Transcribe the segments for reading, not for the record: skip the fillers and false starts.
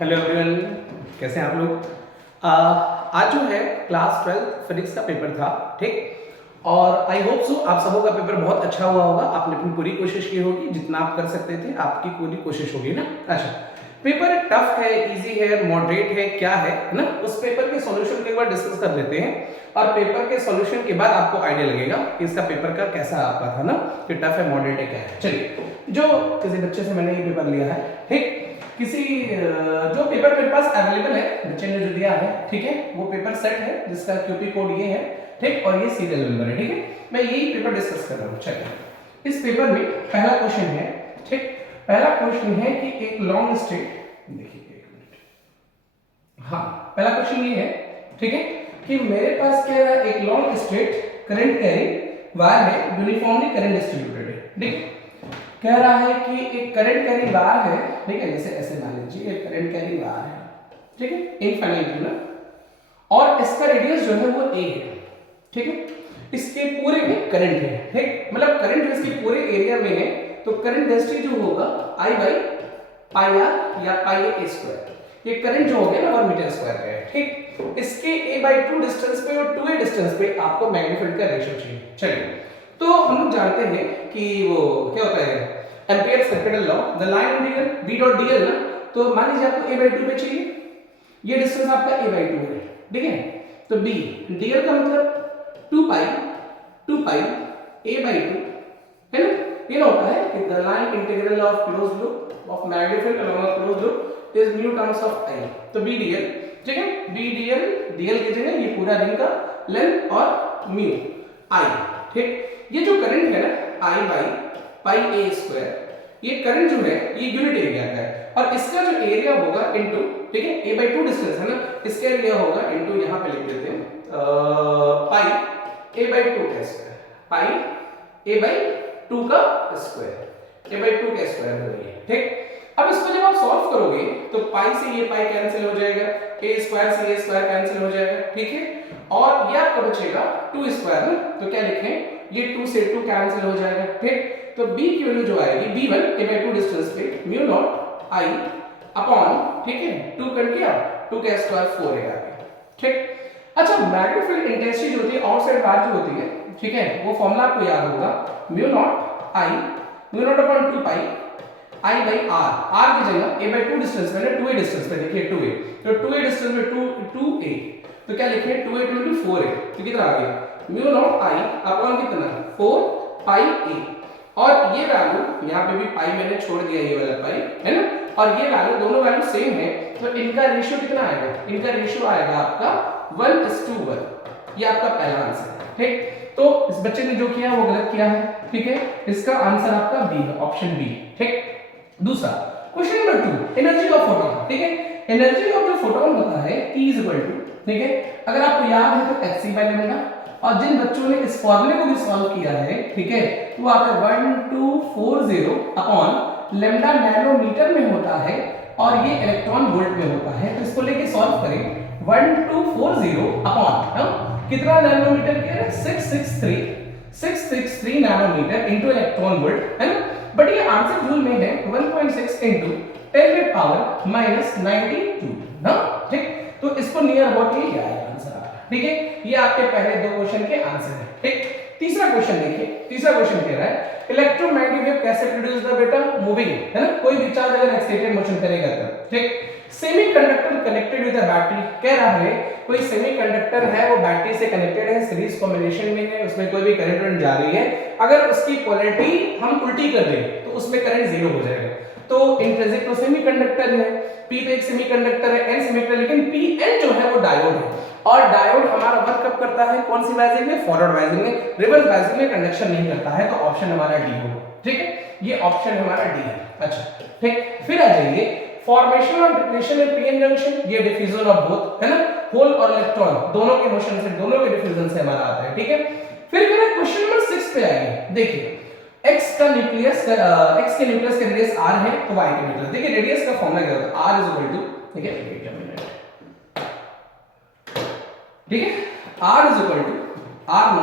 Hello everyone, कैसे हैं आप लोग। आज जो है क्लास 12 फिजिक्स का पेपर था, ठीक। और आई होप सो आप सबों का पेपर बहुत अच्छा हुआ होगा। आपने अपनी पूरी कोशिश की होगी, जितना आप कर सकते थे आपकी पूरी कोशिश होगी ना। अच्छा, पेपर टफ है, इजी है, मॉडरेट है, क्या है ना, उस पेपर के सॉल्यूशन को एक बार डिस्कस कर लेते हैं। और पेपर के सॉल्यूशन के बाद आपको आइडिया लगेगा कि इसका पेपर का कैसा आपका था ना, कि टफ है, मॉडरेट है, क्या है। चलिए, जो किसी बच्चे से मैंने ये पेपर लिया है, ठीक, किसी जो पेपर मेरे पास अवेलेबल है, बच्चे ने जो दिया है, ठीक है, वो पेपर सेट है जिसका क्यूपी कोड ये है, ठीक, और ये सीरियल नंबर है, ठीक है। मैं यही पेपर डिस्कस कर रहा हूँ। चलिए, इस पेपर में पहला क्वेश्चन है, ठीक, पहला क्वेश्चन है कि एक लॉन्ग स्ट्रेट, देखिए एक मिनट, हाँ, पहला क्वेश्चन ये है, ठीक है, कि मेरे पास क्या है, एक long straight current carry wire है, यूनिफॉर्मली करंट डिस्ट्रीब्यूटेड है, ठीक। कह रहा है कि एक करंट कैरी वायर है, ठीक है, जैसे ऐसे मान लीजिए एक करंट कैरी वायर है, ठीक है, इनफाइनाइट ना, और इसका रेडियस जो है वो a है, ठीक है। इसके पूरे में करंट है, ठीक, मतलब करंट जो इसके पूरे एरिया में है, तो करंट डेंसिटी जो होगा I बाई पाई आर या पाई ए स्क्वायर, ये करंट जो हो गया ना 1 मीटर स्क्वायर का है, ठीक। इसके a/2 डिस्टेंस पे और 2a डिस्टेंस पे आपको मैग्नीट्यूड का रेशियो चाहिए। चलिए, तो हम लोग जानते हैं कि वो क्या होता है, ampere circuital law, the line integral b dot dl ना, तो मान लीजिए आपको a/2 पे चाहिए, ये डिस्टेंस आपका a/2 है, ठीक है। तो b dl का मतलब 2 पाई a/2 है ना। ये होता है कि the line integral of closed loop of magnitude along a closed loop is mu times of i, तो b dl, ठीक है, b dl की जगह ये पूरा रिंग का लेंथ और म्यू i, ठीक। ये जो करंट है ना I by pi A square, ये करंट जो है ये यूनिट एरिया का है, और इसका जो एरिया होगा इनटू, ठीक है, a/2 डिस्टेंस है ना, इसका एरिया होगा इनटू, यहां पे लिख देते हैं पाई a/2 का स्क्वायर, पाई a/2 का स्क्वायर, a/2 का स्क्वायर हो गया, ठीक। अब इसको जब आप सॉल्व करोगे तो पाई से ये पाई कैंसिल हो जाएगा, a स्क्वायर से a स्क्वायर कैंसिल हो जाएगा, ठीक है, और ये आपका बचेगा 2 स्क्वायर ना, तो क्या लिखें, ये 2 से 2 कैंसिल हो जाएगा, ठीक। तो b की वैल्यू जो आएगी b1 a/2 डिस्टेंस पे म्यू नॉट i अपॉन, ठीक है, 2 कर दिया, 2 का स्क्वायर 4 आ गया, ठीक। अच्छा, मैग्नीफाइड इंटेंसिटी जो होती है आउटसाइड बार जो होती है, ठीक है, वो फार्मूला आपको याद होगा, mu naught upon 2 pi i by r की जगह a/2 डिस्टेंस पे ना 2a डिस्टेंस पे, देखिए 2a, तो 2a डिस्टेंस पे 2a, तो क्या लिखें 2a * 4a, तो कितना आ गया, म्यू नॉट i अपॉन कितना 4 पाई a, और ये वैल्यू यहाँ पे भी पाई मैंने छोड़ दिया, ये वाला पाई है ना, और ये वैल्यू दोनों वैल्यू सेम है, तो इनका रेशियो कितना आएगा, इनका रेशियो आएगा आपका 1:1, ये आपका पहला आंसर है, ठीक। तो इस बच्चे ने जो किया वो गलत किया है, ठीक है, इसका आंसर आपका बी है, ऑप्शन बी, ठीक। दूसरा question number 2, energy of photon, ठीक है, एनर्जी ऑफ जो फोटोन होता है E = ठीक है, अगर आपको याद है तो hc/λ, और जिन बच्चों ने इस फॉर्मूले को भी सॉल्व किया है, ठीक है, तो वो आता है 1240 अपॉन लैम्डा नैनोमीटर में होता है, और ये इलेक्ट्रॉन वोल्ट में होता है, तो इसको लेके सॉल्व करें, 1240 अपॉन कितना नैनोमीटर के है, 663 नैनोमीटर इनटू इलेक्ट्रॉन वोल्ट, है ना, बट ये आंसर रूल में है 1.6 इनटू 10⁻92 ना, ठीक। तो इसको नियर अबाउट ये आएगा आंसर आपका, ठीक है। ये आपके पहले दो क्वेश्चन के आंसर है, ठीक। तीसरा क्वेश्चन देखिए, तीसरा क्वेश्चन कह रहा है इलेक्ट्रोमैग्नेटिक वेव कैसे प्रोड्यूस होता है बेटा, मूविंग, है ना, कोई भी चार्ज अगर एक्साइटेड मोशन करेगा तब, ठीक। Semiconductor connected with a battery, कह रहा है कोई सेमीकंडक्टर है, वो बैटरी से कनेक्टेड है, सीरीज कॉम्बिनेशन में है, उसमें कोई भी करंट जा रही है, अगर उसकी पोलैरिटी हम उल्टी कर दें तो उसमें करंट जीरो हो जाएगा। तो इंट्रिंसिक तो सेमीकंडक्टर है, p तो एक सेमीकंडक्टर है, n सेमीकंडक्टर, लेकिन pn जो है वो डायोड है, और डायोड हमारा वर्क कब करता है, कौन सी वाइजिंग में, फॉरवर्ड वाइजिंग में, रिवर्स वाइजिंग में कंडक्शन नहीं करता है, तो ऑप्शन हमारा डी होगा, ठीक है, ये ऑप्शन हमारा डी है। अच्छा, ठीक, फिर आ जाइए फॉर्मेशन और डिप्लीशन इन पीएन जंक्शन, ये डिफ्यूजन ऑफ बोथ, है ना, होल और इलेक्ट्रॉन दोनों के मोशन से, दोनों के डिफ्यूजन से हमारा आता है, ठीक है। फिर मेरा क्वेश्चन नंबर 6 पे आइए, देखिए x के न्यूक्लियस का रेडियस r है, तो y का न्यूक्लियस, देखिए रेडियस का फॉर्मूला क्या होता है, r = ठीक है, ठीक है, r = r0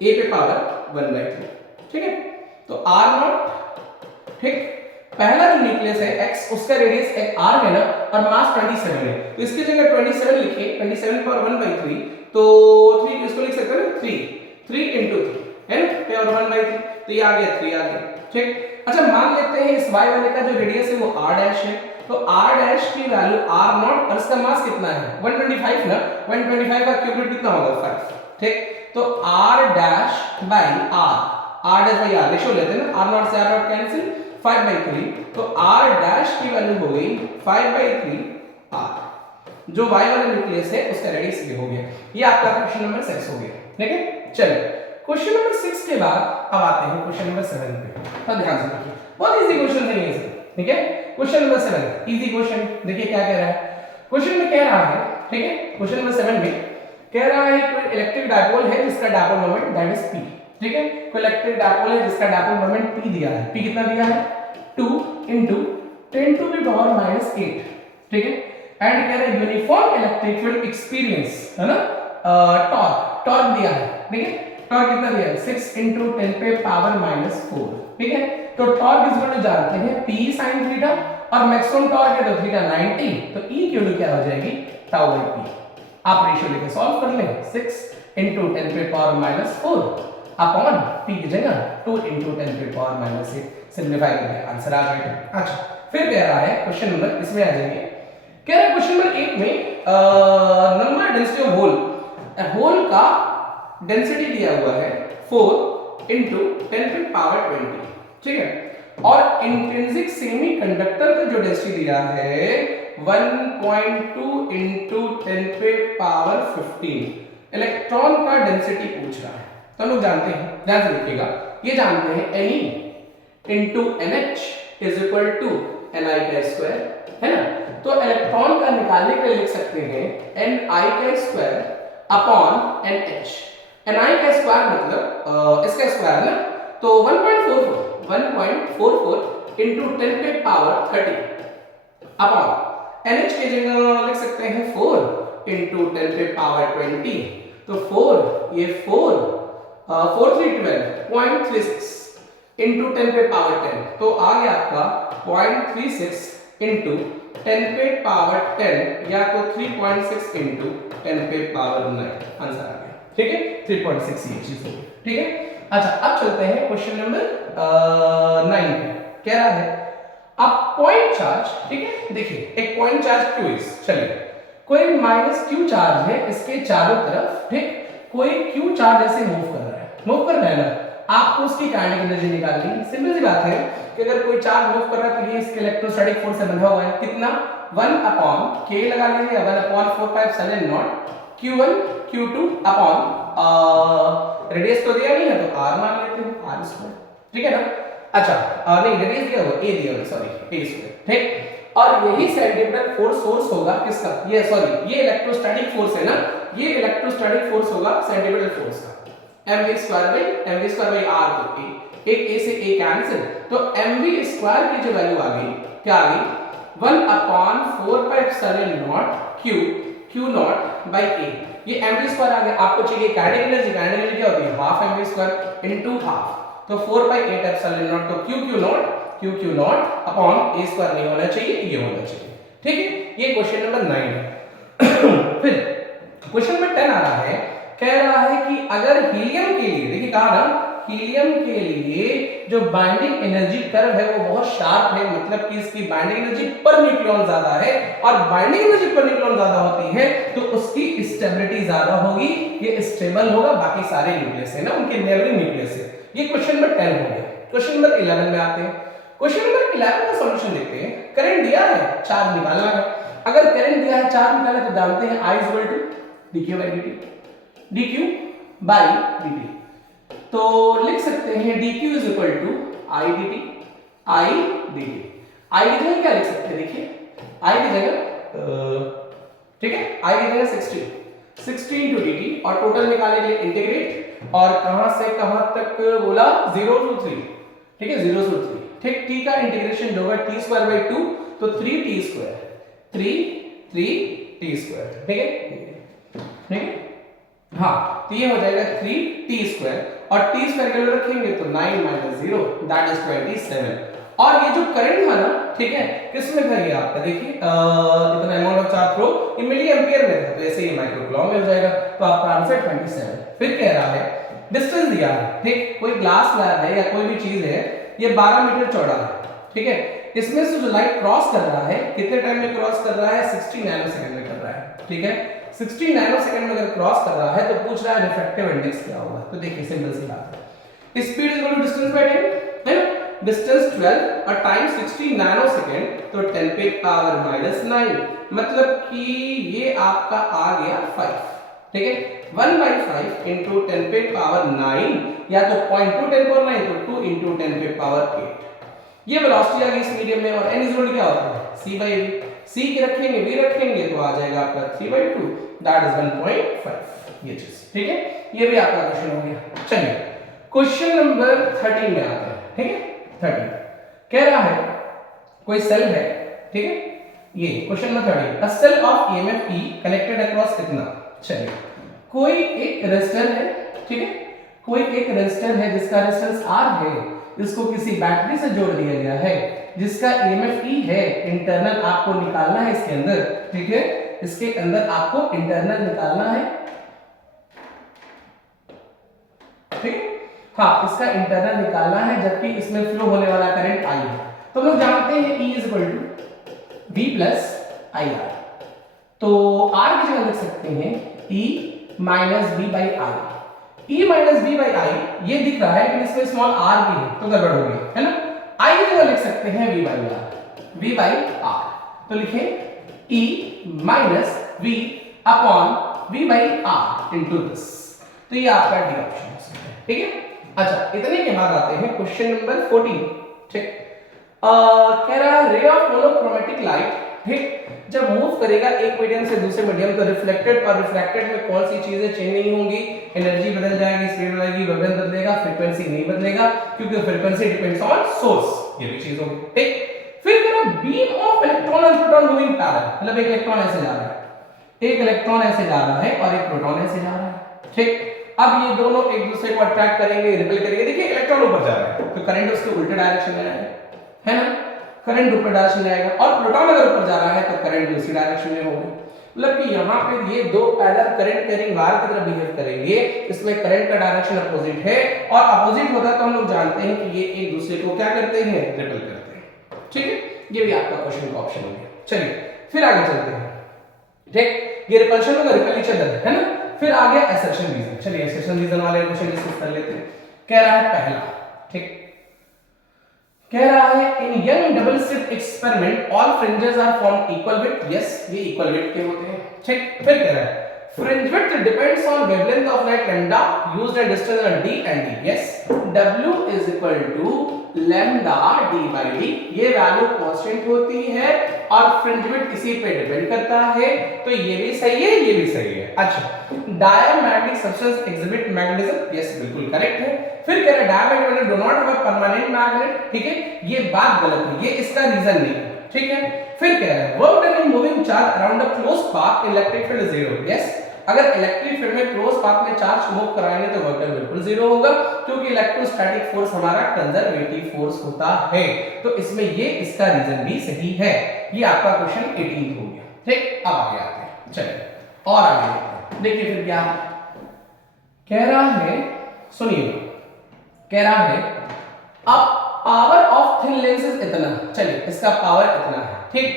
a पे पावर 1/3, ठीक है, तो r0, ठीक, पहला जो न्यूक्लियस है x उसका रेडियस r है ना और मास 27 है, तो इसकी जगह 27 लिखिए, 27 पावर 1/3, तो 3 इसको लिख सकते हैं ना 3 into 3 है ना, पावर 1/3, तो ये आ गया 3 आ गया, ठीक। अच्छा मान लेते हैं इस y वाले का जो रेडियस है वो r डैश है, तो r डैश की वैल्यू r0 और इसका मास कितना है 125 ना, 125 का क्यूब रूट कितना होगा 5, ठीक। तो r dash by r dash by r ratio लेते हैं ना, r0 से r0 कैंसिल, 5/3, तो r डैश की वैल्यू हो गई 5/3 r, जो y वाला न्यूक्लियस है उसका रेडियस ये हो गया। ये आपका क्वेश्चन नंबर 6 हो गया, ठीक है। चलिए क्वेश्चन नंबर 6 के बाद अब आते हैं क्वेश्चन नंबर 7 पे, तो ध्यान से देखिए, बहुत इजी क्वेश्चन है ये, ठीक है। क्वेश्चन नंबर 7 इजी क्वेश्चन, देखिए क्या कह रहा है क्वेश्चन में, कह रहा है, ठीक है, क्वेश्चन नंबर 7 में कह रहा है कोई इलेक्ट्रिक डायपोल है जिसका dipole moment that is p, ठीक है। कोई इलेक्ट्रिक डायपोल है जिसका डायपोल मोमेंट p दिया है, p कितना दिया है 2 × 10⁻⁸, ठीक है। एंड कह रहा है यूनिफॉर्म इलेक्ट्रिक फील्ड एक्सपीरियंस, है ना, टॉर्क दिया है, ठीक है। टॉर्क कितना दिया है 6 × 10⁻⁴, ठीक है। तो टॉर्क इज इक्वल टू जानते हैं p sin थीटा, और मैक्सिमम टॉर्क है तो थीटा 90, तो E इक्वल टू क्या हो जाएगी τ/p। आप रेशियो लेके सॉल्व कर लें, 6 × 10⁻⁴ अपॉन p की जगह 2 × 10⁻⁸, सिंपलीफाई करके आंसर आ गया। अच्छा फिर कह रहा है क्वेश्चन नंबर, इसमें आ जाएंगे, कह रहा है क्वेश्चन नंबर 8 में नंबर डेंसिटी ऑफ होल का डेंसिटी दिया हुआ है 4 × 10⁻20, ठीक है। और इंट्रिंसिक सेमीकंडक्टर का जो डेंसिटी दिया है 1.2 × 10⁻15, इलेक्ट्रॉन का डेंसिटी पूछ रहा है। तो लोग जानते हैं, ध्यान से देखिएगा, ये जानते हैं Ne × NH = Ni², है ना। तो इलेक्ट्रॉन का निकालने के लिए लिख सकते हैं Ni² अपॉन NH, Ni² मतलब इसका स्क्वायर है ना, तो 1.44 × 10⁻30 अपॉन NH की जगह लिख सकते हैं 4 × 10⁻20, तो 4 ये 4 4 3 12.36 × 10⁻10, तो आ गया आपका 0.36 × 10⁻10 या तो 3.6 × 10�9, आंसर आ गया, ठीक है। 3.6 ये चीज होगी, ठीक है। अच्छा अब चलते हैं क्वेश्चन नंबर 9 पे, कह रहा है अब पॉइंट चार्ज, ठीक है, देखिए एक पॉइंट चार्ज q इज, चलिए कोई -q चार्ज है इसके चारों तरफ, ठीक, कोई q चार्ज ऐसे मूव कर रहा है ना, आपको उसकी काइनेटिक एनर्जी निकालनी है। सिंपल सी बात है कि अगर कोई चार्ज मूव कर रहा है तो ये इसके इलेक्ट्रोस्टैटिक फोर्स से बंधा हुआ है, कितना 1/k लगा लीजिए, 1/4πε0 q1 q2 अपॉन रेडियस तो दिया नहीं है तो r मान लेते हैं, r², ठीक है ना। अच्छा नहीं रेडियस दिया हुआ a दिया हुआ, सॉरी a², ठीक। और यही सेंटीमीटर फोर्स सोर्स होगा किसका, ये सॉरी ये इलेक्ट्रोस्टैटिक फोर्स है ना, ये इलेक्ट्रोस्टैटिक फोर्स होगा सेंटीमीटर फोर्स का, mv² by r, तो एक a से a कैंसिल, तो mv² की जो वैल्यू आ गई क्या आ गई 1/4πε0 q0 by a, ये mv² आ गया। आपको चाहिए काइनेटिक एनर्जी, काइनेटिक एनर्जी क्या होती है हाफ mv² into हाफ, तो 4/8ε0, तो q0 अपॉन a² नहीं होना चाहिए, ये होना चाहिए, ठीक है। ये क्वेश्चन नंबर 9 है। फिर क्वेश्चन नंबर 10 आ रहा है, कह रहा है कि अगर हीलियम के लिए, देखिए कहा ना हीलियम के लिए जो बाइंडिंग एनर्जी कर्व है वो बहुत शार्प है, मतलब कि इसकी बाइंडिंग एनर्जी पर न्यूक्लियॉन ज्यादा है, और बाइंडिंग एनर्जी पर न्यूक्लियॉन ज्यादा होती है तो उसकी स्टेबिलिटी ज्यादा होगी, ये स्टेबल होगा, बाकी सारे न्यूक्लियस है ना उनके नेबरिंग न्यूक्लियस है। ये क्वेश्चन नंबर 10 हो गया। क्वेश्चन नंबर 11 में आते हैं। क्वेश्चन नंबर 11 का सॉल्यूशन देखते हैं। करंट दिया है, चार्ज निकालना है। अगर करंट दिया है, चार्ज निकालना तो जानते हैं I dq by dt, तो लिख सकते हैं dq I dt, I dt, I की जगह क्या लिख सकते हैं, देखिए I की जगह ठीक है, I की जगह 60 into dt, और टोटल निकालने के लिए इंटीग्रेट, और कहां से कहां तक बोला 0 to 3, ठीक है 0 to 3, ठीक। t का इंटीग्रेशन जो है t²/2, तो 3t², 3t², ठीक है हाँ, तो ये हो जाएगा 3t², और t² के लिए रखेंगे तो 9 - 0 दैट इज 27, और ये जो करंट था ना, ठीक है, किसमें था ये आपका, देखिए इतना अमाउंट ऑफ चार्ज फ्लो ये मिली एम्पियर में था, तो ऐसे ये माइक्रो कूलम्ब में हो जाएगा। तो आपका आंसर 27। फिर कह रहा है डिस्टेंस दिया है, ठीक, कोई ग्लास स्लैब है या कोई भी चीज है, ये 12 मीटर चौड़ा है, ठीक है, इसमें से जो लाइट क्रॉस कर रहा है कितने टाइम में क्रॉस कर रहा है, 60 नैनो सेकंड में कर रहा है, ठीक है, 60 नैनो सेकंड में अगर क्रॉस कर रहा है तो पूछ रहा है रिफ्रैक्टिव इंडेक्स क्या होगा। तो देखिए सिंपल सी बात है, speed is equal to distance by time, है ना, डिस्टेंस 12 और टाइम 60 नैनो सेकंड, तो 10 पे पावर -9, मतलब कि ये आपका आ गया 5, ठीक है, 1/5 into 10 पे पावर 9 या तो 0.2 10 पावर 9 तो 2 into 10 पे पावर 8। ये वेलोसिटी आ गई इस मीडियम में, और n इज इक्वल टू क्या होता है, c/v, c की रखेंगे v रखेंगे तो आ जाएगा आपका 3/2, दैट इज 1.5, ये चीज, ठीक है, ये भी आपका क्वेश्चन हो गया। चलिए क्वेश्चन नंबर 13 में आते हैं, ठीक है, 13 कह रहा है कोई सेल है, ठीक है, ये question number 13, a cell of EMF E connected across कितना, चलिए कोई एक रेजिस्टर है, ठीक है, कोई एक रेजिस्टर है जिसका रेजिस्टेंस R है, इसको किसी बैटरी से जोड़ दिया गया है, जिसका ईएमएफ E है, इंटरनल आपको निकालना है इसके अंदर, ठीक है, इसके अंदर आपको इंटरनल निकालना है, ठीक है, हाँ इसका इंटरनल निकालना है, जबकि इसमें फ्लो होने वाला करंट I है। तो हम लोग जानते हैं E is equal to V plus IR, तो R की जगह लिख सकते हैं E minus V by I, E minus V by I ये दिख रहा है लेकिन इसमें स्मॉल r भी है तो गड़बड़ हो गई, है ना, I की जगह लिख सकते हैं V by R, V by R, तो लिखें E minus V upon V by R into this, तो ये आपका डी ऑप्शन हो सकता है, ठीक है। अच्छा इतने के बाद आते हैं क्वेश्चन नंबर 14, ठीक, कह रहा है रे ऑफ मोनोक्रोमेटिक लाइट, ठीक, जब मूव करेगा एक मीडियम से दूसरे मीडियम तो रिफ्लेक्टेड और रिफ्रैक्टेड में कौन सी चीजें चेंज नहीं होंगी, एनर्जी बदल जाएगी, स्पीड बदलेगी, वेवलेंथ बदलेगा, फ्रीक्वेंसी नहीं बदलेगा क्योंकि फ्रीक्वेंसी डिपेंड्स ऑन सोर्स, ये भी चीज होगी, ठीक। फिर कह रहा beam of electron and proton moving parallel, मतलब एक इलेक्ट्रॉन ऐसे जा रहा है, एक इलेक्ट्रॉन ऐसे जा रहा है और एक प्रोटॉन ऐसे जा रहा है, ठीक, अब ये दोनों एक दूसरे को अट्रैक्ट करेंगे, रिपेल करेंगे, देखिए इलेक्ट्रॉन ऊपर जा रहा है तो करंट उसके उल्टे डायरेक्शन में आएगा, है ना, करंट ऊपर डायरेक्शन में आएगा, और प्रोटॉन अगर ऊपर जा रहा है तो करंट दूसरी डायरेक्शन में होगा, मतलब कि यहाँ पे ये दो पैरेलल करंट कैरिंग वायर की तरह बिहेव करेंगे, इसमें करंट का डायरेक्शन अपोजिट है, और अपोजिट होता है तो हम लोग जानते हैं कि ये एक दूसरे को क्या करते हैं, रिपेल करते हैं, ठीक है, ये भी आपका क्वेश्चन का ऑप्शन हो गया। चलिए फिर आगे चलते हैं, ठीक, ये रिपल्शन होगा, रिपेल ईच अदर, है ना, फिर आ गया एसर्शन रीजन, चलिए एसर्शन रीजन वाले क्वेश्चन डिस्कस कर लेते हैं। कह रहा है पहला, ठीक, कह रहा है in Young double slit experiment all fringes are formed equal width, yes ये इक्वल विड्थ के होते हैं, ठीक। फिर कह रहा है fringe width depends on wavelength of light lambda used at distance of d and d, yes w is equal to lambda d by d, ये वैल्यू कांस्टेंट होती है और फ्रिंज विड्थ इसी पे डिपेंड करता है, तो ये भी सही है, ये भी सही है। अच्छा diamagnetic substance exhibit magnetism, yes बिल्कुल करेक्ट है। फिर कह रहा है diamagnetic do not have a permanent magnet, ठीक है, ये बात गलत है, ये इसका रीजन नहीं है, ठीक है। फिर कह रहा है work done in moving charge around a close path electric field 0, yes अगर इलेक्ट्रिक फील्ड में क्लोज पाथ में चार्ज मूव कराएंगे तो वर्क डन बिल्कुल 0 होगा, क्योंकि इलेक्ट्रोस्टैटिक फोर्स हमारा कंजर्वेटिव फोर्स होता है, तो इसमें ये इसका रीजन भी सही है। ये आपका क्वेश्चन 18 हो गया, ठीक। अब आगे आते हैं, चलिए और आगे देखिए फिर क्या कह रहा है, सुनिए, कह रहा है अब power of thin lens is इतना, चलिए इसका पावर इतना है, ठीक।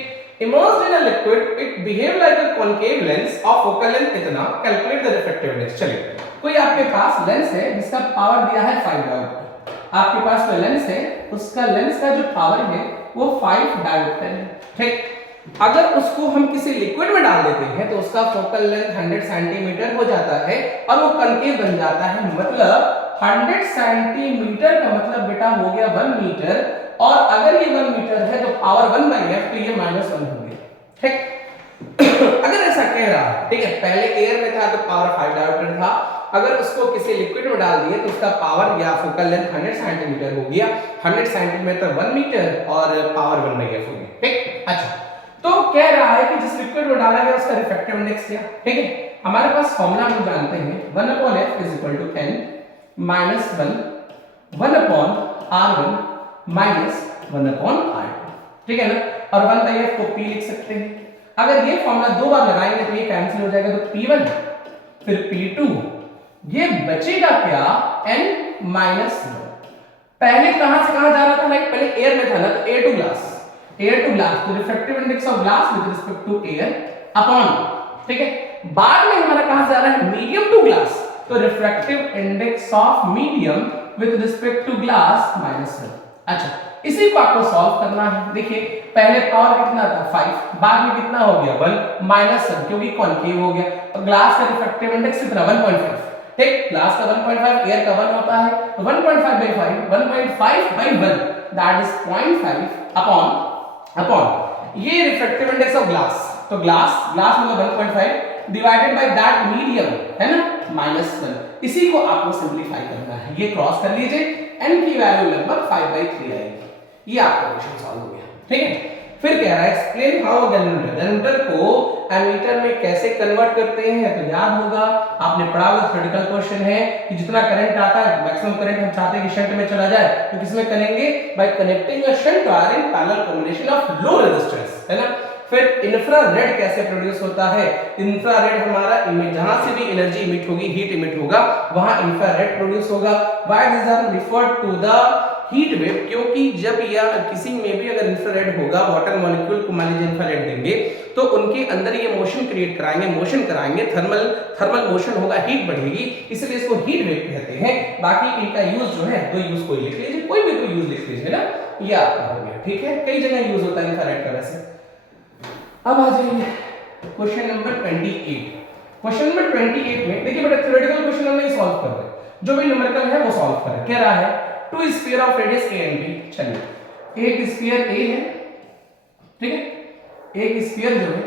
Immersed in a liquid, it behave like a concave lens of focal length इतना, calculate the refractive index। चलिए कोई आपके पास लेंस है जिसका पावर दिया है 5 डायोप्टर, आपके पास कोई लेंस है उसका लेंस का जो पावर है वो 5 डायोप्टर है, ठीक। अगर उसको हम किसी लिक्विड में डाल देते हैं तो उसका फोकल लेंथ 100 सेंटीमीटर हो जाता है और वो कनकेव बन जाता है, मतलब 100 सेंटीमीटर का मतलब बेटा हो गया 1 मीटर, और अगर ये 1 मीटर है तो पावर 1/f तो ये -1 हो गया, ठीक। अगर ऐसा कह रहा है, ठीक है, पहले एयर में था तो पावर 5 डायोप्टर था, अगर उसको किसी लिक्विड में डाल दिए तो उसका पावर या फोकल लेंथ 100 सेंटीमीटर हो गया, 100 सेंटीमीटर 1 मीटर और पावर 1/f हो गया, ठीक। अच्छा तो कह रहा है कि जिस लिक्विड में डाला गया उसका रिफ्रैक्टिव इंडेक्स क्या, ठीक है, हमारे पास फॉर्मूला हम जानते हैं 1/f = n - 1 1/r1 - 1/r2, ठीक है ना। और 1/f को p लिख सकते हैं। अगर ये फॉर्मूला दो बार लगाएंगे तो ये कैंसिल हो जाएगा, तो p1 फिर p2, ये बचेगा क्या n-1। पहले कहां से कहां जा रहा था, लाइक पहले एयर में था ना, तो एयर टू ग्लास, तो refractive index of glass with respect to air upon, ठीक है। बाद में हमारा कहां से जा रहा है, मीडियम टू ग्लास, तो refractive index of medium with respect to glass -1। अच्छा, इसी को आपको सॉल्व करना है। देखिए पहले पावर कितना था 5, बाद में कितना हो गया 1 -1, क्योंकि कॉन्केव हो गया। और ग्लास का रिफ्रैक्टिव इंडेक्स कितना 1.5, ठीक, ग्लास का 1.5, एयर का 1 होता है, तो 1.5/5, 1.5/1, दैट इज 0.5 अपॉन ये रिफ्रैक्टिव इंडेक्स ऑफ ग्लास, तो ग्लास मतलब 1.5 डिवाइडेड बाय दैट मीडियम, है ना, -1। इसी को आपको सिंपलीफाई करना है, ये क्रॉस कर लीजिए, n की वैल्यू लगभग 5/3 आएगी। ये आपका क्वेश्चन सॉल्व हो गया, ठीक है। फिर कह रहा है एक्सप्लेन हाउ जनरेटर को एमीटर में कैसे कन्वर्ट करते हैं। तो याद होगा, आपने पढ़ा हुआ थ्योरेटिकल क्वेश्चन है कि जितना करंट आता है, मैक्सिमम करंट हम चाहते हैं कि शंट में चला जाए, तो किसमें करेंगे, bye connecting a shunt wire in parallel combination of low resistance, है ना। फिर इंफ्रारेड कैसे प्रोड्यूस होता है। इंफ्रारेड हमारा इमेज, जहां से भी एनर्जी इमिट होगी, हीट इमिट होगा, वहां इंफ्रारेड प्रोड्यूस होगा। Why this are referred to the heat wave, क्योंकि जब या किसी में भी अगर इंफ्रारेड होगा, वाटर मॉलिक्यूल को मान लीजिए इंफ्रारेड देंगे, तो उनके अंदर ये मोशन क्रिएट कराएंगे, मोशन कराएंगे, थर्मल मोशन होगा, हीट बढ़ेगी, इसलिए इसको हीट वेव कहते हैं। बाकी इनका यूज जो है, दो यूज कोई लिख लीजिए, कोई भी यूज लिख लीजिए ना, ये आपका हो गया, ठीक है। कई जगह यूज होता है इंफ्रारेड का वैसे। अब आ जाइए क्वेश्चन नंबर 28। क्वेश्चन नंबर 28 में देखिए बेटा, थ्योरेटिकल क्वेश्चन हम नहीं सॉल्व कर रहे, जो भी न्यूमेरिकल है वो सॉल्व कर रहे हैं। कह रहा है to sphere of radius a and b। चलिए एक स्फीयर a है, ठीक है, एक स्फीयर जो है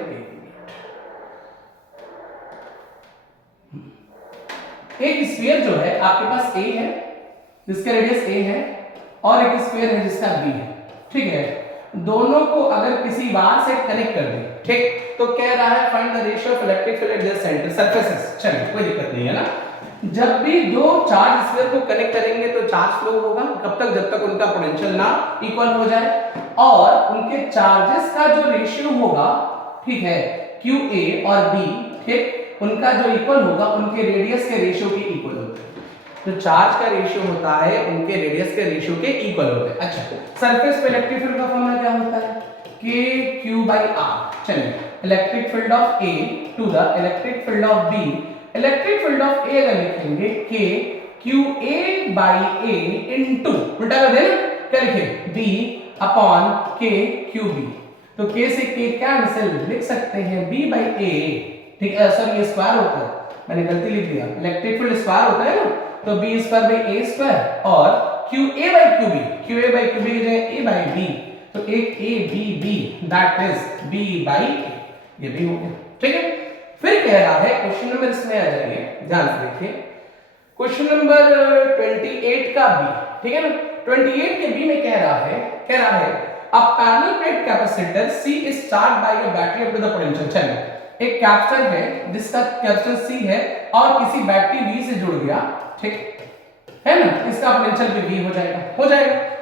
एक स्फीयर जो है आपके पास a है, जिसका रेडियस a है, और एक स्फीयर है जिसका b है, ठीक है। दोनों को अगर किसी बार से कनेक्ट कर दें, ठीक, तो कह रहा है find the ratio of electric field at there centre surfaces. चलिए कोई दिक्कत नहीं है ना। जब भी दो चार्ज स्फीयर को कनेक्ट करेंगे तो चार्ज फ्लो होगा, कब तक, जब तक उनका पोटेंशियल ना इक्वल हो जाए, और उनके चार्जेस का जो रेशियो होगा, ठीक है, QA और B, ठीक, उनका जो इक्वल होगा उनके रेडियस के रेशियो के इक्वल होगा। तो चार्ज का रेशियो होता है उनके रेडियस के रेशियो के इक्वल होते हैं। अच्छा, सरफेस पे इलेक्ट्रिक फील्ड का फॉर्मूला क्या होता है, KQ/R। चलिए electric field of A to the electric field of B, electric field of A अगर लिखेंगे KQA/A इनटू, उल्टा कर देना, क्या लिखे, B अपॉन KQB। तो K से K कैंसिल, लिख सकते हैं B/A, ठीक है, सॉरी ये स्क्वायर होता है, मैंने गलती लिख दिया, इलेक्ट्रिक फील्ड स्क्वायर होता है ना, तो B²/A² और QA/QB, QA/QB की जगह A/B, तो एक ABB, दैट इज B/A, ये भी हो गया, ठीक है। फिर कह रहा है क्वेश्चन नंबर, इसमें आ जाइए, ध्यान से देखिए, क्वेश्चन नंबर 28 का B, ठीक है ना। 28 के B में कह रहा है a parallel plate capacitor C is charged by a battery up to the potential। चलिए एक कैपेसिटर है जिसका कैपेसिटर C है और किसी बैटरी V से जुड़ गया, ठीक है ना, इसका पोटेंशियल भी V हो जाएगा,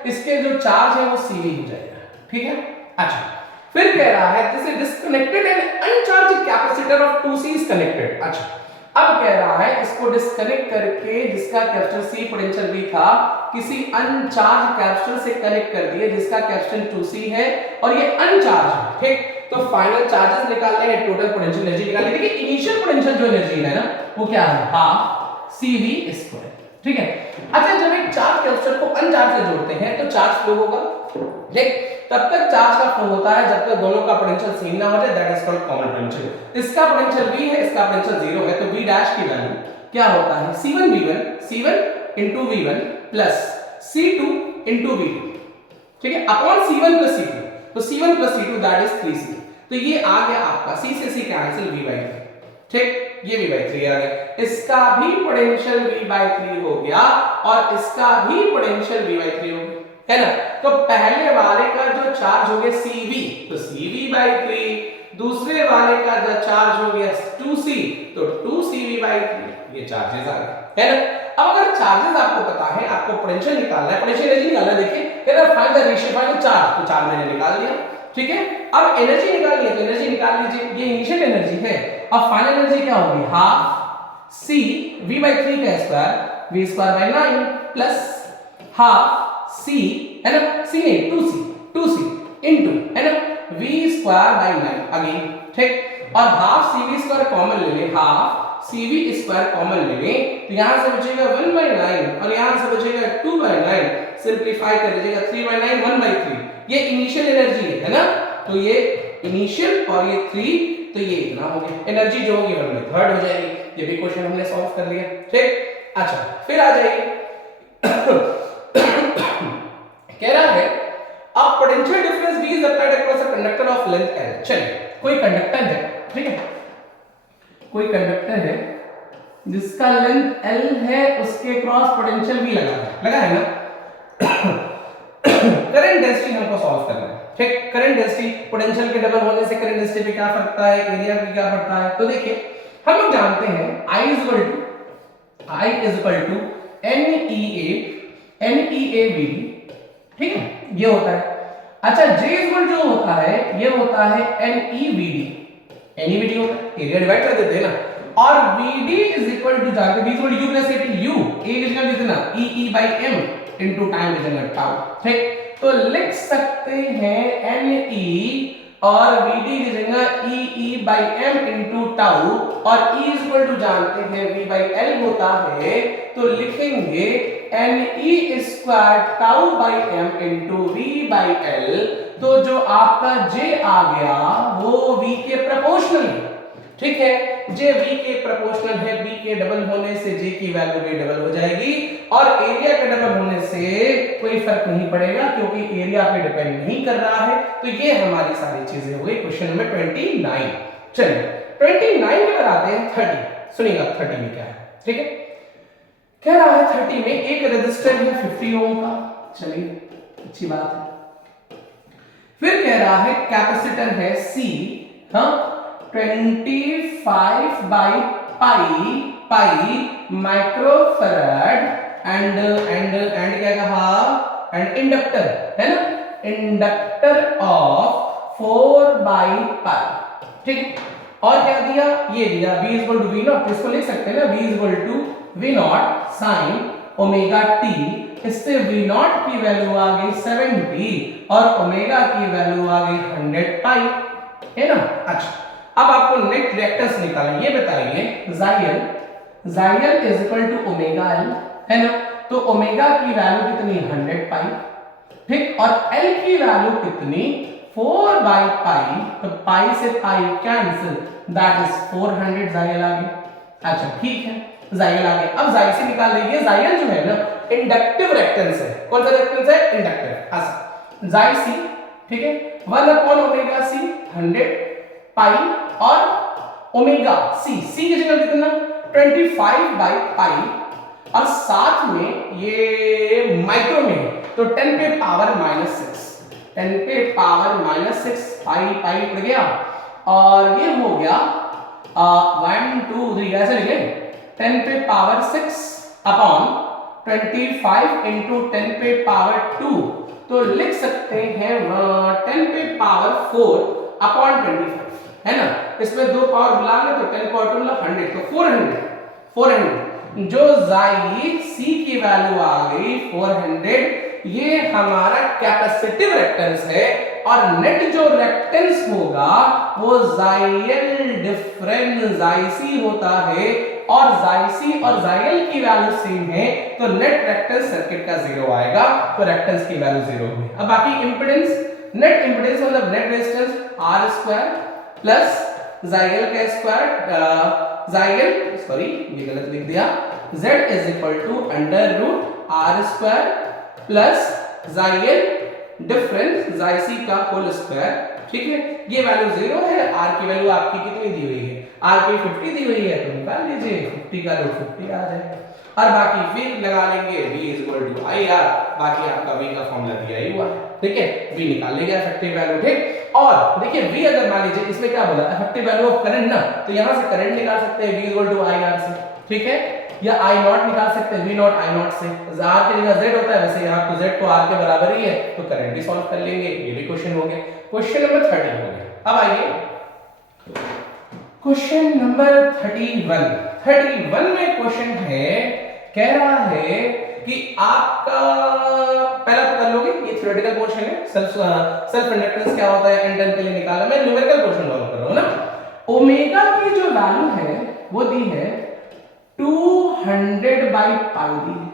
इसके जो चार्ज है वो CV हो जाएगा, ठीक है। अच्छा, फिर कह रहा है this is disconnected and uncharged capacitor of 2C is connected. अच्छा, अब कह रहा है इसको डिस्कनेक्ट करके जिसका कैपेसिटर C पोटेंशियल V था, किसी अनचार्ज कैपेसिटर से कनेक्ट कर दिए जिसका कैपेसिटर 2C है और ये अनचार्ज है, ठीक। तो फाइनल चार्जेस निकालने हैं, टोटल पोटेंशियल एनर्जी निकालनी है। देखिए इनिशियल पोटेंशियल जो एनर्जी है ना, वो क्या है, हाफ CV², ठीक है। अच्छा, जब एक चार्ज कैपेसिटर को अनचार्ज से जोड़ते हैं तो चार्ज फ्लो होगा, ठीक, तब तक चार्ज का फ्लो होता है जब तक दोनों का पोटेंशियल सेम ना हो जाए, that is called common potential. इसका पोटेंशियल V है, इसका पोटेंशियल 0 है, तो V डैश की वैल्यू क्या होता है, C1 into V1 plus C2 into V2, ठीक है, अपॉन C1 plus C2, तो C1 plus C2 that is 3C। तो ये आ गया आपका C से C कैंसिल V/3, ठीक, ये V/3 आ गया, इसका भी पोटेंशियल V/3 हो गया और इसका भी पोटेंशियल V/3 हो गया, है ना। तो पहले वाले का जो चार्ज हो गया CV, तो CV/3, दूसरे वाले का जो चार्ज हो गया 2C, तो 2CV/3, ये चार्जेस आ गए, है ना। अब अगर चार्जेस आपको पता है, आपको पोटेंशियल निकालना है, पोटेंशियल एनर्जी निकालना है, देखिए कह रहा find the ratio, find charge, तो चार्ज मैंने निकाल दिया, ठीक है। अब एनर्जी निकालनी है तो एनर्जी निकाल लीजिए, ये इनिशियल एनर्जी है। अब फाइनल एनर्जी क्या होगी, हाफ सी v/3 का square v² 9 plus half C, है ना, सी नहीं 2c इनटू, है ना, v² 9 अगेन, ठीक। और हाफ cv² कॉमन ले ले, हाफ cv² कॉमन ले ले, तो यहां से बचेगा 1/9 और यहां से बचेगा 2/9, सिंपलीफाई कर लीजिएगा 3/9 1/3, ये इनिशियल एनर्जी है ना, तो ये इनिशियल और ये 3, तो ये इतना हो गया, एनर्जी जो होगी 1/3 हो जाएगी। ये भी क्वेश्चन हमने सॉल्व कर लिया, ठीक। अच्छा फिर आ जाइए कह रहा है अब potential difference V is applied across a conductor of length L। चलिए कोई कंडक्टर है, ठीक है, कोई कंडक्टर है जिसका लेंथ L है, उसके क्रॉस पोटेंशियल V लगा है ना। करंट डेंसिटी हमको सॉल्व करना है, ठीक। करंट डेंसिटी पोटेंशियल के डबल होने से करंट डेंसिटी पे क्या फर्क पड़ता है, एरिया पे क्या पड़ता है, तो देखिए हम लोग जानते हैं I is equal to NEA VD, ठीक है, ये होता है। अच्छा J इक्वल जो होता है ये होता है NEVD होता है, एरिया डिवाइड कर देते हैं ना। और VD इज इक्वल टू जानते हैं V equal U plus AT, U A की जगह कितना EE/m इनटू टाइम की जगह टाउ, ठीक। तो लिख सकते हैं NE और VD की जगह EE/m इनटू टाउ, और E इज इक्वल टू जानते हैं V/L होता है, तो लिखेंगे NE² टाउ/m इनटू V/L। तो जो आपका J आ गया वो V के प्रोपोर्शनल है, ठीक है, J V के प्रोपोर्शनल है, B के डबल होने से J की वैल्यू भी डबल हो जाएगी, और एरिया के डबल होने से कोई फर्क नहीं पड़ेगा क्योंकि एरिया पे डिपेंड नहीं कर रहा है। तो ये हमारी सारी चीजें हो गई क्वेश्चन नंबर 29। चलिए 29 के बाद आते हैं 30, सुनिएगा 30 में क्या है, ठीक है। कह रहा है 30 में एक रेजिस्टर है 50 ओम का, चलिए अच्छी बात है। फिर कह रहा है कैपेसिटर है C, हाँ 25/पाई माइक्रोफैराड एंड क्या कहा, एंड इंडक्टर है ना, इंडक्टर ऑफ 4/पाई, ठीक। और क्या दिया, ये दिया V इक्वल टू V0, इसको लिख सकते हैं ना V equal to V0 sin omega t, इससे V0 की वैल्यू आ गई 70 और ओमेगा की वैल्यू आ गई 100 पाई, है ना। अच्छा अब आपको नेट रिएक्टेंस निकालना, ये बताइए Zl is equal to omega L, है ना, तो ओमेगा की वैल्यू कितनी 100 पाई, ठीक, और L की वैल्यू कितनी 4/पाई, तो पाई से pi cancel, that is 400 Zl आ गया। अच्छा ठीक है, Zl आ गया। अब Zl निकाल लीजिए, Zl जो है ना इंडक्टिव रिएक्टेंस है, कौन सा रिएक्टेंस है, इंडक्टिव। अच्छा Zc, ठीक है, 1/ओमेगा c 100 पाई और ओमेगा c की जगह कितना 25/पाई, और साथ में ये माइक्रो में है तो 10 पे पावर -6 पाई उड़ गया, और ये हो गया 1 2 3 ऐसे लिखे 10 पे पावर 6 अपॉन 25 इंटू 10 पे पावर 2, तो लिख सकते हैं 10 पे पावर 4 अपॉन 25, है ना। इसमें दो पावर मिला ले तो 10 पावर 2 100, तो 400 जो C की वैल्यू आ गई 400, ये हमारा कैपेसिटिव रिएक्टेंस है, और नेट जो रिएक्टेंस होगा वो Zl डिफरेंस Zc होता है, और Zc और Zl की वैल्यू सेम है, तो नेट रिएक्टेंस सर्किट का 0 आएगा, तो रिएक्टेंस की वैल्यू 0 हुई। अब बाकी इंपेडेंस, नेट इंपेडेंस मतलब net resistance R² plus Zl का स्क्वायर, Zl सॉरी ये गलत लिख दिया, Z is equal to √R² plus Zl difference Zc का होल स्क्वायर, ठीक है। ये वैल्यू 0 है, R की वैल्यू आपकी कितनी दी हुई है, R की 50 दी हुई है, तो निकाल लीजिए 50 का रूट 50 आ जाएगा, और बाकी फिर लगा लेंगे V is equal to IR, बाकी आपका V का फॉर्मूला दिया ही हुआ है, ठीक है। V निकाल लेंगे इफेक्टिव वैल्यू, ठीक। और देखिए V अगर मान लीजिए इसमें क्या बोला इफेक्टिव वैल्यू ऑफ करंट ना, तो यहां से करंट निकाल सकते हैं V is equal to IR से, ठीक है। या आई नॉट निकाल सकते हैं, वी नॉट आई नॉट से, आर की जगह जेड होता है, वैसे यहाँ तो जेड तो आर के बराबर ही है, तो करेंटली सॉल्व कर लेंगे। ये भी क्वेश्चन हो गया, क्वेश्चन नंबर 30 हो गया। अब आइए क्वेश्चन नंबर 31 में क्वेश्चन है, कह रहा है कि आपका पहला तो कर लोगे, ये थ्योरेटिकल पोर्शन है, सेल्फ इंडक्टेंस क्या होता है N10 के लिए निकाला, मैं न्यूमेरिकल पोर्शन सॉल्व कर रहा हूं ना। ओमेगा की जो वैल्यू है वो दी है 200 बाई पाई दी है,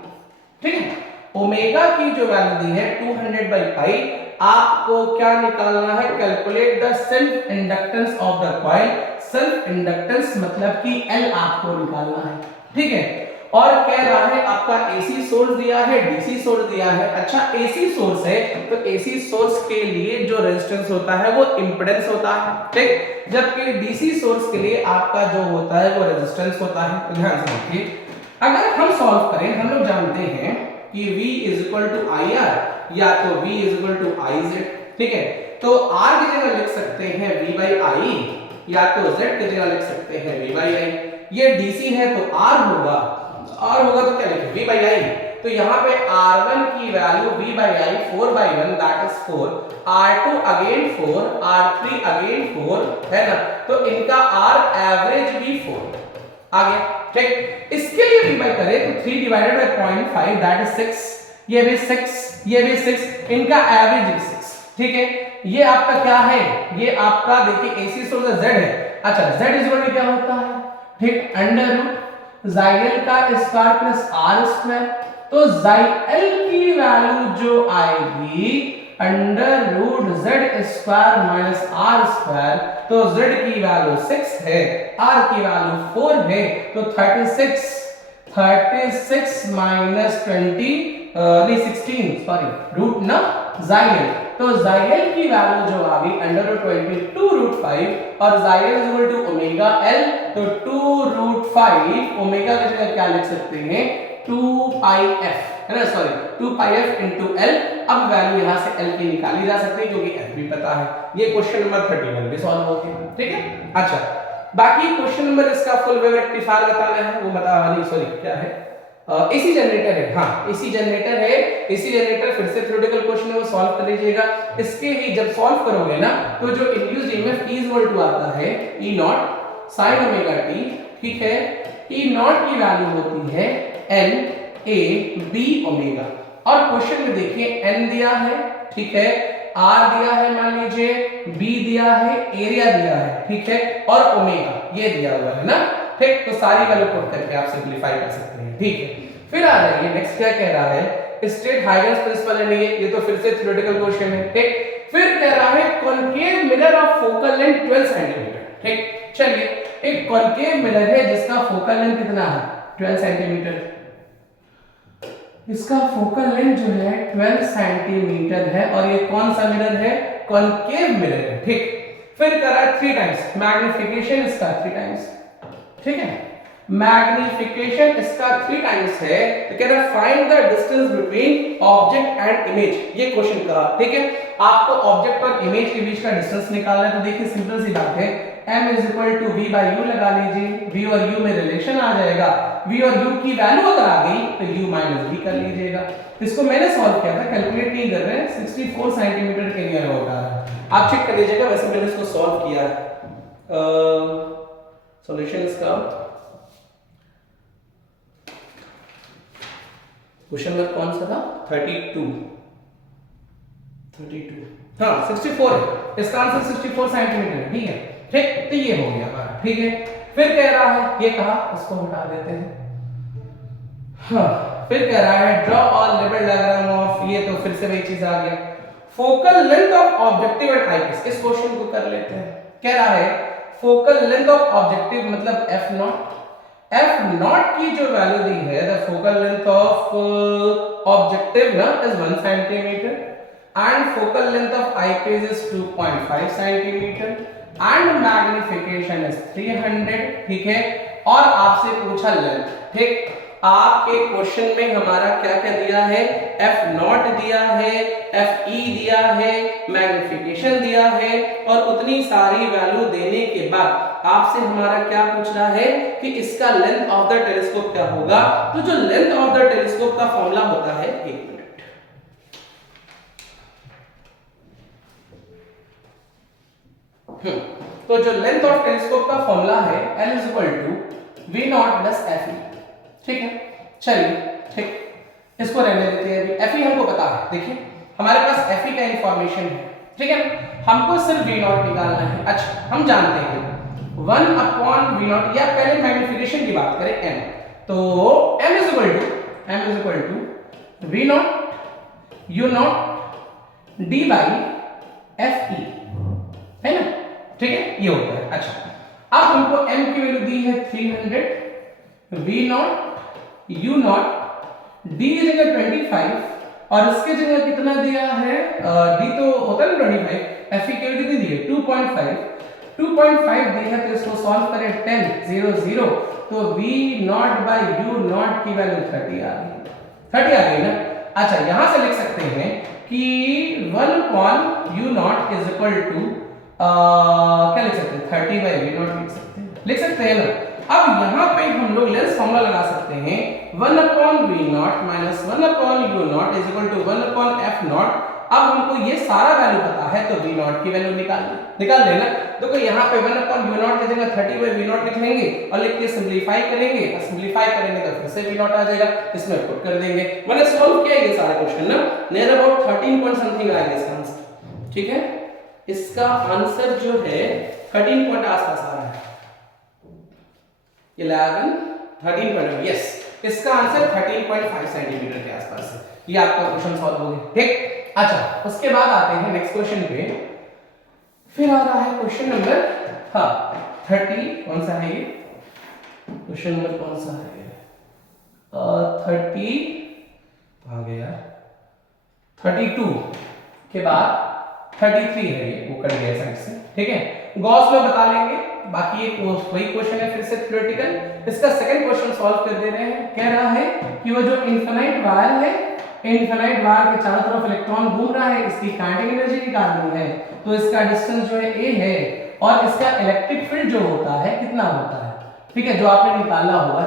ठीक है। ओमेगा की जो वैल्यू दी है 200 बाई पाई, आपको क्या निकालना है, calculate the self inductance of the coil. Self inductance मतलब कि L आपको निकालना है, ठीक है। और कह रहा है आपका AC सोर्स दिया है, DC सोर्स दिया है। अच्छा AC सोर्स है तो AC सोर्स के लिए जो रेजिस्टेंस होता है वो इंपेडेंस होता है, ठीक। जबकि DC सोर्स के लिए आपका जो होता है वो रेजिस्टेंस होता है। तो ध्यान से देखिए, अगर हम सॉल्व करें, हम लोग जानते हैं कि V is equal to IR या तो V is equal to IZ, ठीक है। तो R की जगह लिख सकते हैं V बाई I, या तो Z की जगह लिख सकते हैं V बाई I। ये DC है तो R होगा, R होगा तो क्या लिखें V बाई I। तो यहाँ पे R1 की value V by I 4/1 that is 4, R2 again 4, R3 again 4 है ना, तो इनका R एवरेज भी 4 आ गया, ठीक। इसके लिए डिवाइड करें तो 3 डिवाइडेड बाय 0.5 दैट इज 6, ये भी 6, ये भी 6, इनका एवरेज भी 6, ठीक है। ये आपका क्या है, ये आपका देखिए AC सोर्स Z है। अच्छा Z इज इक्वल टू क्या होता है, ठीक, अंडर रूट xl का स्क्वायर प्लस r स्क्वायर। तो xl की वैल्यू जो आएगी under root z square minus r square, तो z की वैल्यू 6 है, r की वैल्यू 4 है, तो 36 माइनस 16 सॉरी रूट ना xl। तो xl की वैल्यू जो आ गई अंडर रूट 22 रूट 5 और xl is equal to omega l, तो 2 रूट 5 ओमेगा की जगह क्या लिख सकते हैं 2 पाई f है ना, सॉरी 2 पाई f इनटू l। अब वैल्यू यहां से l की निकाली जा सकती है क्योंकि f भी पता है। ये क्वेश्चन नंबर 31 भी सॉल्व हो गया, ठीक है। अच्छा बाकी क्वेश्चन नंबर इसका फुल वेव रेक्टिफायर बताना है, वो बता नहीं सॉरी क्या है, एसी जनरेटर है, हाँ एसी जनरेटर है। एसी जनरेटर फिर से थ्योरेटिकल क्वेश्चन है, वो सॉल्व कर लीजिएगा। इसके ही जब सॉल्व करोगे ना तो जो induced EMF E equal to आता है E naught sin omega t, ठीक है। E नॉट की वैल्यू होती है L A B ओमेगा, और क्वेश्चन में देखिए N दिया है, ठीक है, R दिया है मान लीजिए, B दिया है, एरिया दिया है, ठीक है, और ओमेगा ये दिया हुआ है ना, ठीक। तो सारी वैल्यू पुट करके आप सिंपलीफाई कर सकते हैं, ठीक है। फिर आ जाइए नेक्स्ट क्या कह रहा है, स्टेट हाइगन्स प्रिंसिपल है, ये तो फिर से थ्योरेटिकल क्वेश्चन है, ठीक। फिर कह रहा है concave mirror of focal length 12 centimetre, ठीक। चलिए एक कॉनकेव मिरर है जिसका फोकल लेंथ कितना है 12 सेंटीमीटर, इसका फोकल लेंथ जो है 12 सेंटीमीटर है, और ये कौन सा मिरर है, कॉनकेव मिरर है, ठीक। फिर कर रहा है 3 टाइम्स मैग्निफिकेशन, इसका 3 टाइम्स, ठीक है, मैग्निफिकेशन इसका 3 टाइम्स है। तो कह रहा है find the distance between object and image, ये क्वेश्चन करा, ठीक है। आपको ऑब्जेक्ट और इमेज के बीच का डिस्टेंस निकालना है। तो देखिए सिंपल सी बात है, m is equal to v by u लगा लीजिए, v और u में रिलेशन आ जाएगा, v और u की वैल्यू अगर आ गई तो u माइनस v कर लीजिएगा। इसको मैंने सॉल्व किया था, कैलकुलेट नहीं कर रहे हैं, 64 सेंटीमीटर के लिए होगा, आप चेक कर लीजिएगा। वैसे मैंने इसको सॉल्व किया है, सॉल्यूशन इसका क्वेश्चन नंबर कौन सा था 32 हाँ 64 है, इसका आंसर 64 सेंटीमीटर है, ठीक है, ठीक। तो ये हो गया, ठीक है। फिर कह रहा है, ये कहा इसको हटा देते हैं, हाँ। फिर कह रहा है draw all level diagram of, ये तो फिर से वही चीज आ गया, focal length of objective and eyepiece. इस क्वेश्चन को कर लेते हैं। कह रहा है फोकल लेंथ ऑफ ऑब्जेक्टिव मतलब f नॉट, f नॉट की जो वैल्यू दी है, the focal length of objective ना is 1 centimetre and focal length of eyepiece is 2.5 centimetre and magnification is 300, ठीक है। और आपसे पूछा लेंथ, ठीक। आपके क्वेश्चन में हमारा क्या क्या दिया है, एफ नॉट दिया है, एफ ई दिया है, मैग्निफिकेशन दिया है, और उतनी सारी वैल्यू देने के बाद आपसे हमारा क्या पूछ रहा है कि इसका लेंथ ऑफ द टेलीस्कोप क्या होगा। तो जो लेंथ ऑफ द टेलीस्कोप का फॉर्मूला होता है, एक मिनट, तो जो लेंथ ऑफ टेलीस्कोप का फॉर्मूला है L = V not plus F E. ठीक है, चलिए ठीक, इसको रहने देते हैं। अभी एफ ई हमको पता है, देखिए हमारे पास एफ ई का इंफॉर्मेशन है, ठीक है, हमको सिर्फ V नॉट निकालना है। अच्छा, हम जानते हैं 1/V0, या पहले मैग्निफिकेशन की बात करें m, तो m = V not U not D by F E, है ना, ठीक है, ये होता है। अच्छा, अब हमको m की वैल्यू दी है 300, V not U not D की जगह 25, और इसके जगह कितना दिया है, D तो होता है 25, F की वैल्यू कितनी दी है 2.5 दी है, तो इसको सॉल्व करें 10 0 0, तो V naught by U naught की वैल्यू 30 आ गई, 30 आ गई ना। अच्छा, यहां से लिख सकते हैं कि 1/U naught is equal to क्या लिख सकते हैं, 30 बाय V नॉट लिख सकते हैं ना। अब यहाँ पे हम लोग लेंस फॉर्मूला लगा सकते हैं, 1/V naught minus 1/U naught is equal to 1/F naught. अब हमको ये सारा वैल्यू पता है, तो V नॉट की वैल्यू निकाल लेना। देखो यहाँ पे 1/U नॉट की जगह 30 बाय V नॉट लिख लेंगे, और लिख के सिंपलीफाई करेंगे, और सिंपलीफाई करेंगे तो फिर से V नॉट आ जाएगा, इसमें पुट कर देंगे। मैंने सॉल्व किया ये सारा क्वेश्चन ना, नियर अबाउट 13 पॉइंट समथिंग आएगा इसका आंसर, ठीक है। इसका आंसर जो है 13 पॉइंट आसपास आ रहा है, 11 13 पॉइंट, यस, इसका आंसर 13.5 सेंटीमीटर के आसपास है। ये आपका क्वेश्चन सॉल्व हो गया, ठीक। अच्छा, उसके बाद आते हैं नेक्स्ट क्वेश्चन पे, फिर आ रहा है क्वेश्चन नंबर 30, कौन सा है ये क्वेश्चन नंबर, कौन सा है 30 आ गया, 32 के बाद 33 है, ये वो कट गया साइड से, ठीक है। गॉस में बता लेंगे, बाकी एक वही क्वेश्चन है फिर से थ्योरेटिकल। इसका सेकंड क्वेश्चन सॉल्व कर दे रहे हैं। कह रहा है कि वो जो इनफिनाइट वायर है, इनफिनाइट वायर के चारों तरफ इलेक्ट्रॉन घूम रहा है, इसकी काइनेटिक एनर्जी निकालनी है, तो इसका डिस्टेंस जो है a है, और इसका इलेक्ट्रिक फील्ड जो होता है कितना होता है, ठीक है, जो आपने निकाला होगा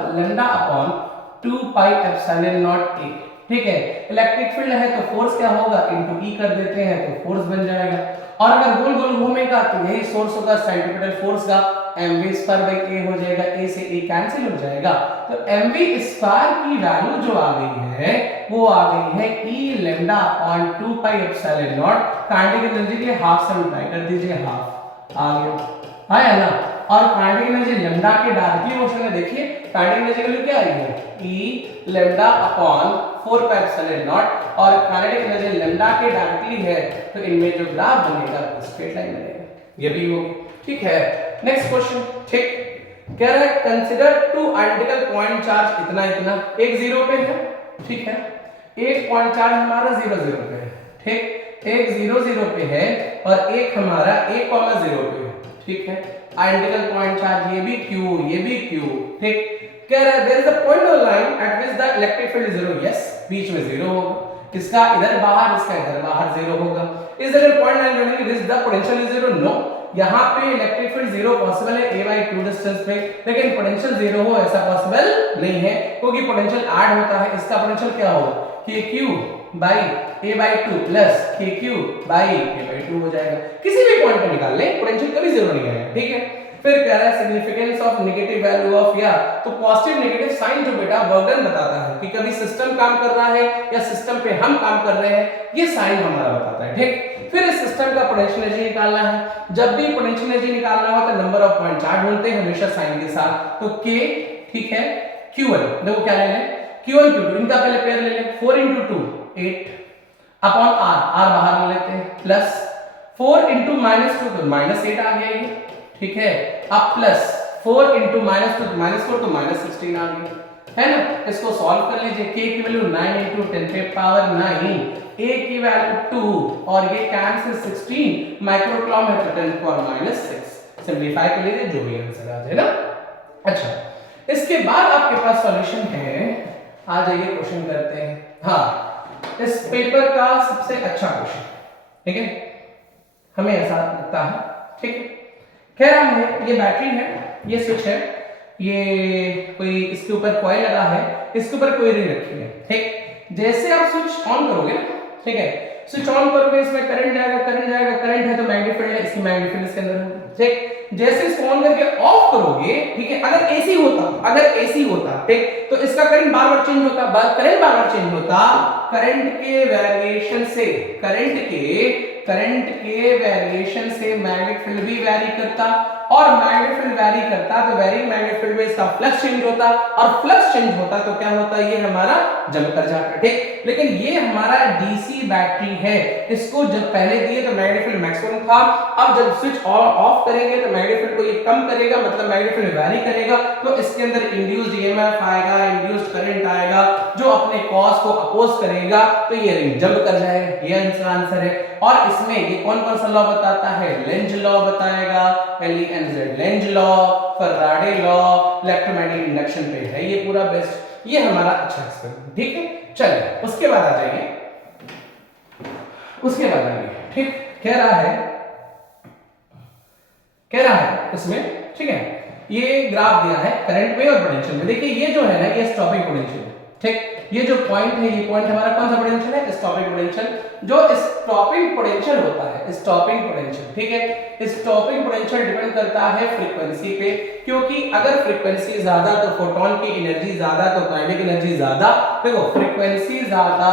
λ/2πε0a, ठीक है। इलेक्ट्रिक फील्ड है तो फोर्स क्या होगा, इनटू E कर देते हैं तो फोर्स बन जाएगा, और अगर गोल गोल घूमेगा तो यही सोर्स होगा सेंट्रीपिटल फोर्स का, mv²a हो जाएगा, a से a कैंसिल हो जाएगा, तो mv² की वैल्यू जो आ गई है वो आ गई है E λ/2πε0, काइनेटिक एनर्जी के हाफ से मल्टीप्लाई कर दीजिए, हाफ आ गया, आया ना। और काइनेटिक एनर्जी लैम्डा के डायरेक्टली मोशन में देखिए काइनेटिक एनर्जी की वैल्यू क्या आई है, E λ/4πε0, और काइनेटिक एनर्जी लैम्डा के डायरेक्टली है, तो इनमें जो ग्राफ बनेगा वो स्ट्रेट लाइन बनेगा, ये भी हो, ठीक है। नेक्स्ट क्वेश्चन, ठीक, कह रहा है consider two identical point charge इतना इतना, एक 0 पे है, ठीक है, एक पॉइंट चार्ज हमारा 0 0 पे है, ठीक, एक 0 0 पे है, और एक हमारा 1, 0 पे है, ठीक है। आइडेंटिकल पॉइंट चार्ज, ये भी Q, ये भी Q, ठीक। कह रहा है there is a point on line at which the electric field is 0, yes, बीच में 0 होगा, इसका इधर बाहर, इसका इधर बाहर 0 होगा। Is there a point line running which the potential is 0, no, यहाँ पे इलेक्ट्रिक फील्ड 0 पॉसिबल है a/2 डिस्टेंस पे, लेकिन पोटेंशियल 0 हो ऐसा पॉसिबल नहीं है, क्योंकि पोटेंशियल ऐड होता है। इसका पोटेंशियल क्या होगा, kq/a/2 प्लस kq/a/2 हो जाएगा। किसी भी पॉइंट पे निकाल लें, पोटेंशियल कभी 0 नहीं आएगा, ठीक है। फिर कह रहा है significance of negative value of, या तो पॉजिटिव नेगेटिव साइन जो बेटा वर्क डन बताता है कि कभी सिस्टम काम कर रहा है या सिस्टम पे हम काम कर रहे हैं, ये साइन हमारा बताता है, ठीक। फिर इस सिस्टम का पोटेंशियल एनर्जी निकालना है। जब भी पोटेंशियल एनर्जी निकालना हो तो नंबर ऑफ पॉइंट चार्ज ढूंढते हैं हमेशा साइन के साथ, तो k, ठीक है, q1, देखो क्या ले लें, q1 q2, इनका पहले पेयर ले लें, 4 × 2 8 अपॉन r बाहर ले लेते हैं, प्लस 4 × -2 तो -8 आ गया ये, ठीक है। अब प्लस 4 × -2 -4 तो -16 आ गया, है ना। इसको सॉल्व कर लीजिए, k की वैल्यू 9 × 10⁻9, a की वैल्यू 2, और ये कैंसिल 16 माइक्रोकूलम है तो 10⁻6, सिंपलीफाई कर लीजिए, जो भी आंसर आ जाए ना। अच्छा, इसके बाद आपके पास सॉल्यूशन है, आ जाइए क्वेश्चन करते हैं। हाँ, इस पेपर का सबसे अच्छा क्वेश्चन, ठीक है, हमें ऐसा लगता है, ठीक है। कह रहा है ये बैटरी है, ये स्विच है, ये कोई इसके ऊपर कॉइल लगा है, इसके ऊपर कोई रिंग रखी है, ठीक। जैसे आप स्विच ऑन करोगे, ठीक है, स्विच ऑन करोगे इसमें करंट जाएगा, करंट है तो मैग्नेटिक फील्ड है, इसकी मैग्नेटिक फील्ड इसके अंदर होगी, ठीक। जैसे इसको ऑन करके ऑफ करोगे, ठीक है, अगर एसी होता, ठीक, तो इसका करंट बार-बार चेंज होता, करंट बार-बार चेंज होता, करंट के वेरिएशन से मैग्नेटिक फील्ड भी वेरी करता, और मैग्नेटिक फील्ड वेरी करता तो वेरिंग मैग्नेटिक फील्ड में इसका फ्लक्स चेंज होता, और फ्लक्स चेंज होता तो क्या होता, ये हमारा जंप कर जाता, ठीक। लेकिन ये हमारा डीसी बैटरी है, इसको जब पहले दिए तो मैग्नेटिक फील्ड मैक्सिमम था, अब जब स्विच ऑफ करेंगे तो मैग्नेटिक फील्ड को ये कम करेगा, मतलब मैग्नेटिक फील्ड वेरी करेगा, तो इसके अंदर इंड्यूस्ड ईएमएफ आएगा, इंड्यूस्ड करंट आएगा, जो अपने कॉज को अपोज करेगा, तो ये रिंग जंप कर जाएगा। ये आंसर है। और इसमें ये कौन कौन सा लॉ बताता है, लेंज लॉ बताएगा, LENZ Lenz law, Faraday law, electromagnetic induction पे है ये पूरा बेस्ट, ये हमारा अच्छा एक्सपेरिमेंट, ठीक है। चलिए उसके बाद आ जाइए, ठीक। कह रहा है इसमें, ठीक है, ये ग्राफ दिया है करंट में और पोटेंशियल में। देखिए ये जो है ना, ये स्टॉपिंग पोटेंशियल, ठीक। ये जो पॉइंट है, ये पॉइंट हमारा कौन सा पोटेंशियल है, स्टॉपिंग पोटेंशियल। जो स्टॉपिंग पोटेंशियल होता है, स्टॉपिंग पोटेंशियल, ठीक है, स्टॉपिंग पोटेंशियल डिपेंड करता है फ्रीक्वेंसी पे, क्योंकि अगर फ्रीक्वेंसी ज्यादा तो फोटोन की एनर्जी ज्यादा, तो काइनेटिक एनर्जी ज्यादा। देखो फ्रीक्वेंसी ज्यादा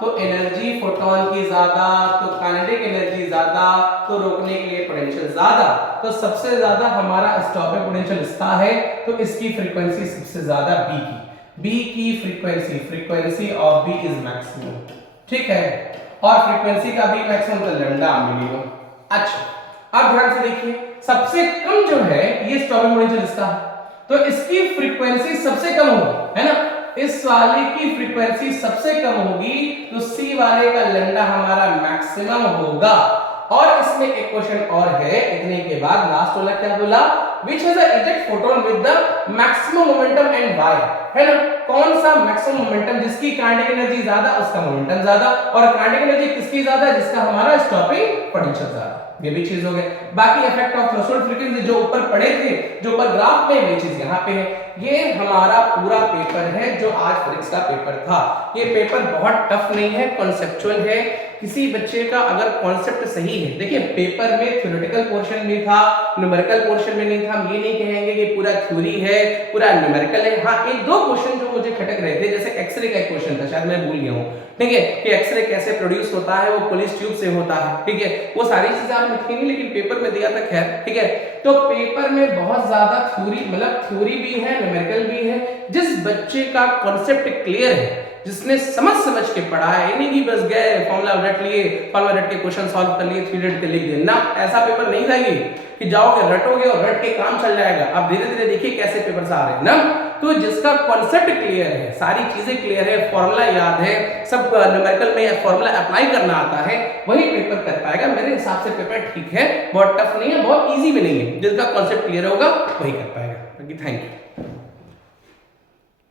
तो एनर्जी फोटोन की ज्यादा, तो काइनेटिक एनर्जी ज्यादा, तो रोकने के लिए पोटेंशियल ज्यादा। तो सबसे ज्यादा हमारा स्टॉपिंग पोटेंशियल इसका है, तो इसकी फ्रीक्वेंसी सबसे ज्यादा बी की frequency of B is maximum, ठीक है, और फ्रीक्वेंसी का भी मैक्सिमम तो लैम्डा मिनिमम। अच्छा अब ध्यान से देखिए, सबसे कम जो है ये स्टॉपिंग पोटेंशियल इसका है, तो इसकी फ्रीक्वेंसी सबसे कम होगी, है ना, इस वाले की फ्रीक्वेंसी सबसे कम होगी, तो सी वाले का लैम्डा हमारा मैक्सिमम होगा। और इसमें एक क्वेश्चन और है, इतने के बाद लास्ट वाला क्या बोला, which has a eject photon with the maximum momentum and why, है ना, कौन सा मैक्सिमम मोमेंटम, जिसकी काइनेटिक एनर्जी ज्यादा उसका मोमेंटम ज्यादा, और काइनेटिक एनर्जी किसकी ज्यादा, जिसका हमारा स्टॉपिंग पोटेंशियल ज्यादा। ये भी चीज हो गई। बाकी इफेक्ट ऑफ थ्रेशोल्ड फ्रीक्वेंसी जो ऊपर पढ़े थे, जो ऊपर ग्राफ में, ये चीज यहाँ पे है। ये हमारा पूरा पेपर है जो आज फिजिक्स का पेपर था। ये पेपर बहुत टफ नहीं है, कॉन्सेप्चुअल है। किसी बच्चे का अगर कॉन्सेप्ट सही है, देखिए पेपर में थ्योरेटिकल पोर्शन भी था, न्यूमेरिकल पोर्शन में नहीं था। हम ये नहीं कहेंगे कि पूरा थ्योरी है, पूरा न्यूमेरिकल है। हाँ, एक दो क्वेश्चन जो मुझे खटक रहे थे, जैसे एक्सरे का एक क्वेश्चन था, शायद मैं भूल गया हूँ, ठीक है, कि एक्सरे कैसे प्रोड्यूस होता है, वो पुलिस ट्यूब से होता है, ठीक है, वो सारी चीजें आप लिखेंगे, लेकिन पेपर में दिया था, खैर ठीक है। तो पेपर में बहुत ज्यादा थ्योरी, मतलब थ्योरी भी है, न्यूमेरिकल भी है। जिस बच्चे का कॉन्सेप्ट क्लियर है, जिसने समझ के पढ़ा है, नहीं कि बस गए फॉर्मूला रट लिए, फॉर्मूला रट के क्वेश्चन सॉल्व कर लिए, 3 रट के लिख दिए ना, ऐसा पेपर नहीं था ये कि जाओगे रटोगे और रट के काम चल जाएगा। अब धीरे धीरे देखिए कैसे पेपर्स आ रहे हैं ना। तो जिसका कॉन्सेप्ट क्लियर है, सारी चीजें क्लियर है, फॉर्मूला याद है, सब न्यूमेरिकल में फॉर्मूला अप्लाई करना आता है, वही पेपर कर पाएगा। मेरे हिसाब से पेपर ठीक है, बहुत टफ नहीं है, बहुत इजी भी नहीं है। जिसका कॉन्सेप्ट क्लियर होगा वही कर पाएगा। Thank you.